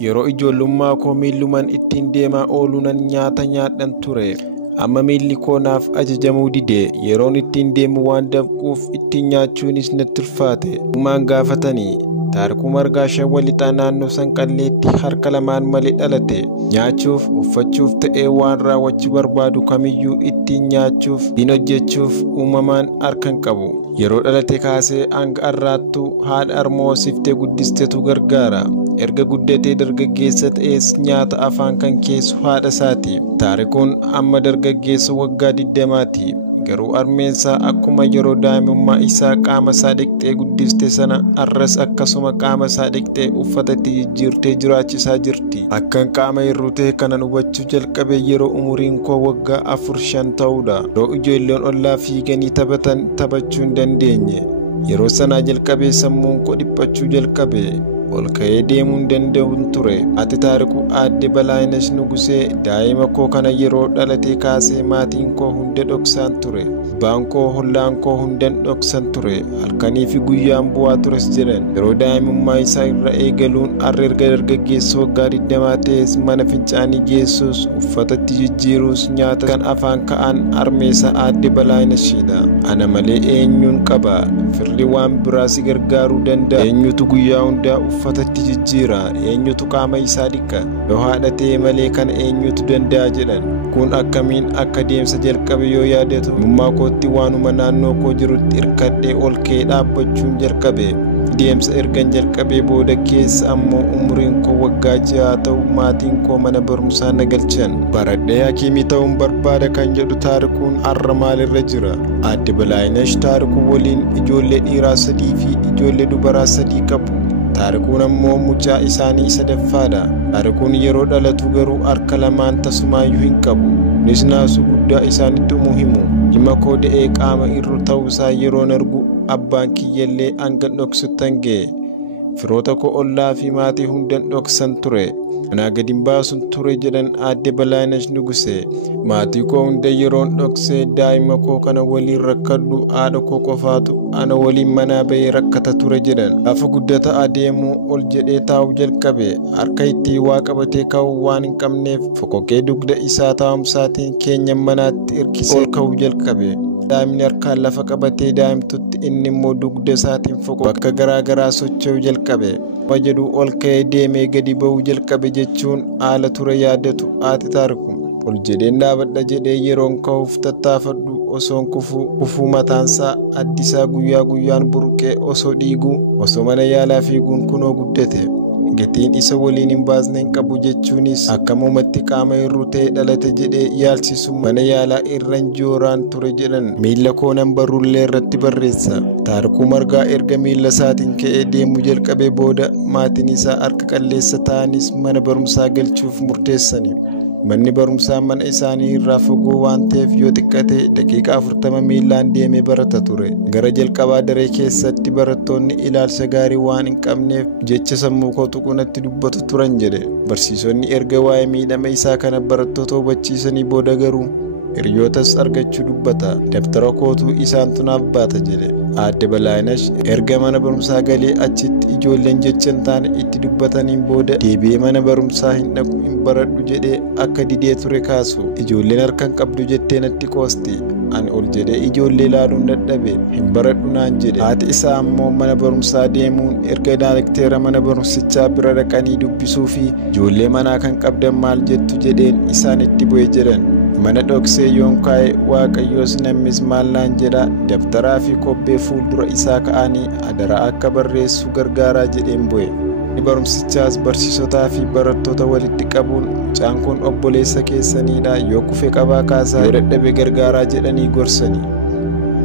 yeroo ijoollummaa koo miilluman ittiin deemaa oolunan nyaata nyaadhan ture. Amma miilli koo naaf ajajamuu dide yeroon ittiin deemu waan dafquuf ittiin nyaachuunis natti ulfaate. Dhugumaan gaafatanii Taarikuu Margaa Walixaa naannoo Sanqalleetti harka lamaan malee dhalate. Nyaachuuf uffachuuf ta'ee waan raawwachuu barbaadu kamiyyuu ittiin nyaachuuf ittiin hojjechuuf uumamaan harkan qabu. Yeroo dhalate kaasee hanga har'aattuu haadha harmoosiftee guddisteetu gargaara. Erga guddatee dargaggeessa ta'es nyaata afaan kan keessu haadha isaati. Taarikuun amma dargaggeessa waggaa 20ti. Garuu harmeensaa akkuma yeroo daa'imummaa isaa qaama isaa dhiqxee guddiste sana har'as akkasuma qaama isaa dhiqxee uffata itti jijjiirtee jiraachisaa jirti. Akkan qaama hir'uu kanan hubachuu jalqabe yeroo umuriin koo waggaa 4-5 ta'uudha. Yeroo ijoolleen ollaa fiiganii taphatan taphachuu hin dandeenye. Yeroo sanaa jalqabee sammuun koo dhiphachuu jalqabe. Ol ka'ee deemuu hin danda'uun ture. Ati Taarikuu Aadde Balaayinesh Nugusee daa'ima koo kana yeroo dhalatee kaasee maatiin koo hunda dhoksaan ture. Abbaan koo hollaan koo hundan dhoksan ture. Halkanii fi guyyaan bu'aa tures jedhan. Yeroo daa'imummaa isaa irra eegaluun har'a erga dargaggeessa waggaa 20 ta'es mana fincaanii geessuus uffatatti jijjiiruus nyaata kan afaan ka'an harmeessa Aadde Balaayineshidha. Ana malee eenyuun qaba? Firri waan biraa si gargaaruu danda'a. Eenyutu guyyaa hundaa uffatatti jijjiira? Eenyutu qaama isaa dhiqa? Yoo haadha ta'e malee kan eenyutu danda'a jedhan. Kun akkamiin akka deemsa jalqabe yoo yaadatu mummaa kootti waanuma naannoo koo jirutti hirkadhee ol ka'ee dhaabbachuun jalqabe. Deemsa ergan jalqabee booda keessa ammoo umuriin koo waggaa 6 ta'u maatiin koo mana barumsaa na galchan. Baradhee hakiimii ta'uun barbaada kan jedhu Taarikuun har'a maalirra jira? Aadde Balaayinesh Taarikuu waliin ijoollee dhiiraa 3 fi ijoollee dubaraa 3 qabu. Taarikuun ammoo mucaa isaanii sadaffaadha. Taarikuun yeroo dhalatu garuu harka lamaan tasumaayyuu hin qabu. Kunis naasuu guddaa isaanitti himu. Dhimma koo da'ee qaama hir'uu ta'uusaa yeroon argu abbaan kiyyallee hanga dhoksuttan ga'e. Firoota koo ollaa fi maatii hundan dhoksan ture. Anaa gadi hin baasun ture jedhan Aadde Balaayinesh Nugusee. Maatii koo hunda yeroon dhoksee daa'ima koo kana waliin rakkadhu haadha koo qofaatu ana waliin manaa bahee rakkata ture jedhan. Gaafa guddata adeemuu ol jedhee taa'uu jalqabe. Harka ittiin waa qabatee ka'uu waan hin qabneef fokoqee dugda isaa taa'umsaatiin keenyan manaatti hirkisee ol ka'uu jalqabe. Daa'imni harkaan lafa qabatee daa'imtutti inni immoo dugda isaatiin foqoo bakka garaa socho'uu jalqabe. Jedhu ol ka'ee deemee gadi ba'uu jalqabe jechuun haala ture yaadatu haati Taarikuu. Ol jedheen dhaabadha jedhee yeroon ka'uuf tattaafadhu osoon kufuu mataansaa addisaa guyyaa guyyaan buruqee osoo dhiiguu osoo mana yaalaa fiiguun kunoo guddate. Gatiin isa waliin hin baasne hin qabu jechuunis akkamumatti qaama hir'uu ta'e dhalate jedhee yaalchisu mana yaalaa irran jooraan ture jedhan. Miila koo nan barruullee irratti barreessa. Taarikuu Margaa erga miila isaatiin ka'ee deemuu jalqabee booda maatiin isaa harka qalleessa ta'anis mana barumsaa galchuuf murteessani. Manni barumsaa mana isaanii irraa fagoo waan ta'eef yoo xiqqate daqiiqaa 40 miilaan deemee barata ture. Gara jalqabaa daree keessatti barattoonni ilaalcha gaarii waan hin qabneef jecha sammuu koo tuqunatti dubbatu turan jedhe. Barsiisonni erga waa'ee miidhama isaa kana barattoota hubachiisanii booda garuu hiriyootas argachuu dubbata. Dabtara kootu isaantu naaf baata jedhe. Aadde Balaayinesh erga mana barumsaa galee achitti ijoolleen jecha hin taane itti dubbataniin booda deebi'ee mana barumsaa hin dhaqu hin baradhu jedhee akka didee ture kaasu. Ijoolleen harkan qabdu jettee natti qoosti. Ani ol jedhee ijoollee ilaaluun dadhabe hin baradhu naan jedhe. Haati isaa ammoo mana barumsaa deemuun erga daayirekteera mana barumsichaa bira dhaqanii dubbisuu fi ijoollee manaa kan qabdan maal jettu jedheen isaan itti bu'e jedhan. Mana dhoksee yoon kaa'e Waaqayyoos namnis maal naan jedha. Dabtaraa fi kobbee fuuldura isaa ka'anii adara akka barreessu gargaaraa jedheen bu'e. Barumsichaas barsiisotaa fi barattoota walitti qabuun mucaan kun obboleessa keessaniidha, yoo kufe qabaa kaasaa, yoo dadhabe gargaaraa jedhanii gorsanii.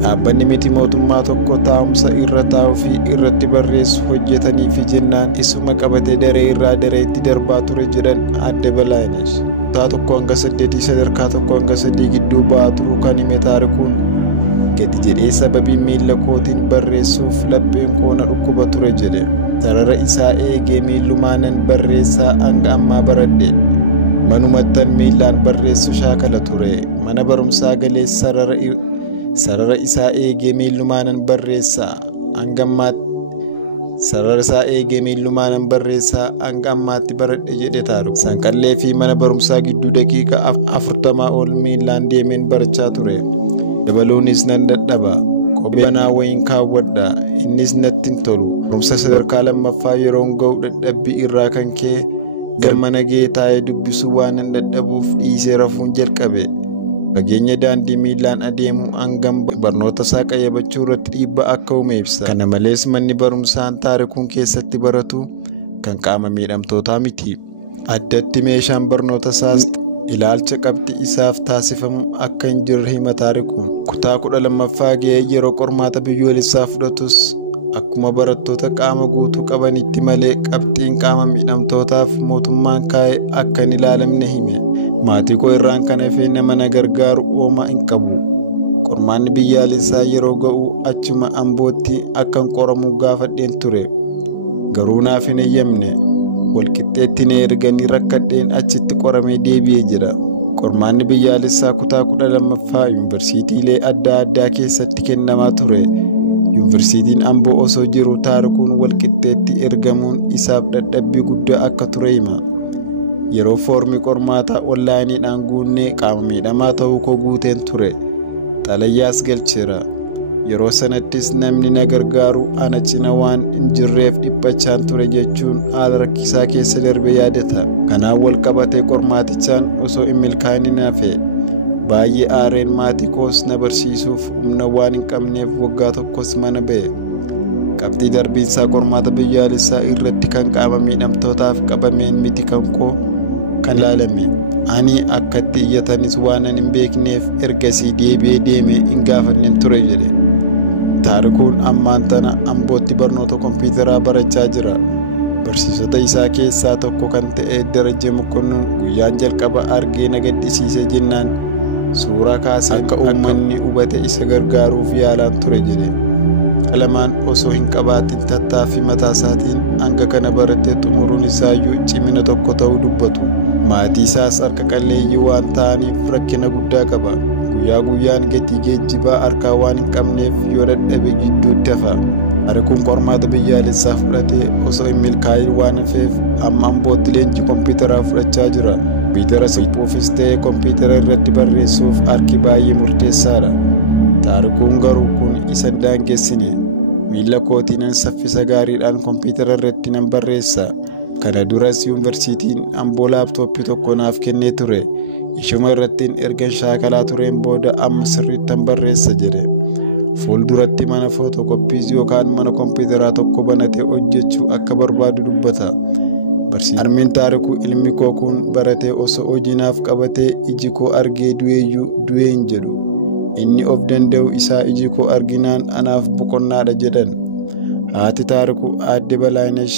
Dhaabbanni miti mootummaa tokko taa'umsa irra taa'uu fi irratti barreessu hojjetanii fi jennaan isuma qabatee daree irraa dareetti darbaa ture jedhan Aadde Balaayinesh. Kutaa 1-8 sadarkaa 1-3 gidduu ba'aa turuu kan hime Taarikuun gadi jedhee sababii miila kootiin barreessuuf lapheen koo na dhukkuba ture jedhe. Sarara isaa eegee miillumaanan barreessaa hanga ammaa baradhe. Manumattan miilaan barreessu shaakala ture. Mana barumsaa galee sarara isaa eegee miillumaanan barreessaa hanga ammaatti sarara isaa eegee miillumaan barreessaa hanga ammaatti baradhe jedhe Taariku. Sanqallee fi mana barumsaa gidduu daqiiqaa 40 ol miillaan deemeen barachaa ture. Dabaluunis nan dadhaba. Kophee banaa wayiin kaawwadha. Innis natti hin tolu. Barumsa sadarkaa lammaffaa yeroon ga'u dadhabbii irraa kan ka'e galma nagee taa'ee dubbisuu waan hin dadhabuuf dhiisee rafuun jalqabe. Fageenya daandii miillaan adeemu hangam barnoota isaa qayyabachuu irratti dhiibbaa akka uume ibsa. Kana malees manni barumsaan Taarikuun keessatti baratu kan qaama miidhamtootaa miti. Addatti meeshaan barnoota isaas ilaalcha qabxii isaaf taasifamu akka hin jirre hima Taarikuun. Kutaa 12ffaa ga'ee yeroo qormaata biyyoolessaa fudhatus akkuma barattoota qaama guutuu qabanitti malee qabxiin qaama miidhamtootaaf mootummaan kaa'e akka hin ilaalamne hime. Maatii koo irraan kan hafe nama na gargaaru homaa hin qabu. Qormaanni biyyaalessaa yeroo ga'u achuma Ambootti akkan qoramu gaafadheen ture. Garuu naaf hin eeyyamne. Walqixxeetti na erganii rakkadheen achitti qoramee deebi'ee jira. Qormaanni biyyaalessaa kutaa 12ffaa yuunivarsiitiilee adda addaa keessatti kennamaa ture. Yuunivarsiitiin Amboo osoo jiru Taarikuun walqixxeetti ergamuun isaaf dadhabbii guddaa akka ture hima. Yeroo foormii qormaataa onlaayiniidhaan guunnee qaama miidhamaa ta'uu koo guuteen ture. Xalayyaas galcheera. Yeroo sanattis namni na gargaaru ana cina waan hin jirreef dhiphachaan ture jechuun haala rakkisaa keessa darbe yaadata. Kanaan wal qabatee qormaatichaan osoo hin milkaa'in hafe. Baay'ee aareen maatii koos na barsiisuuf humna waan hin qabneef waggaa tokkos mana ba'e. Qabxii darbiinsaa qormaata biyyaalessaa irratti kan qaama miidhamtootaaf qabameen miti kan koo kan ilaalame. Ani akkatti iyyatanis waan hin beekneef ergasii deebi'ee deemee hin gaafanne ture jedhe. Taarikuun ammaan tana Ambootti barnoota kompiitaraa barachaa jira. Barsiisota isaa keessaa tokko kan ta'e Darajjee Mokonnon guyyaan jalqaba argee na gaddisiise jennaan suuraa kaasee akka uummanni hubate isa gargaaruuf yaalaan ture jedhe. Qalamaan osoo hin qabaatin tattaaffii mataa isaatiin hanga kana baratee xumuruun isaayyuu cimina tokko ta'uu dubbatu. Maatii isaas harka qalleeyyii waan ta'aniif rakkina guddaa qaba. Guyyaa guyyaan gatii geejjibaa harkaa waan hin qabneef yoo dadhabe gidduutti hafa. Taarikuun qormaata biyyaalessaa fudhatee osoo hin milkaa'in waan hafeef amma Ambootti leenjii kompiitaraa fudhachaa jira. Kompiitara salphuufis ta'ee kompiitara irratti barreessuuf harki baay'ee murteessaadha. Taarikuun garuu kun isa daangessine. Miila kootiin saffisa gaariidhaan kompiitara irratti nan barreessa. Kana duras yuunivarsiitiin Amboo laaptooppii tokko naaf kennee ture. Ishuma irrattiin ergan shaakalaa tureen booda amma sirriittan barreessa jedhe. Fuulduratti mana footokoppiis yookaan mana kompiitaraa tokko banatee hojjechuu akka barbaadu dubbata. Harmeen Taarikuu ilmi koo kun baratee osoo hojii naaf qabatee iji koo argee du'eeyyuu du'ee hin jedhu. Inni of danda'u isaa iji koo arginaan anaaf boqonnaadha jedhan. Haati Taarikuu aadde Balaayinesh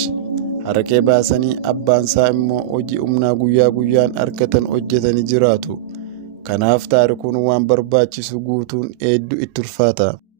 haraqee baasanii abbaansaa immoo hojii humnaa guyyaa guyyaan argatan hojjetanii jiraatu. Kanaaf Taarikuun waan barbaachisu guutuun hedduu itti ulfaata.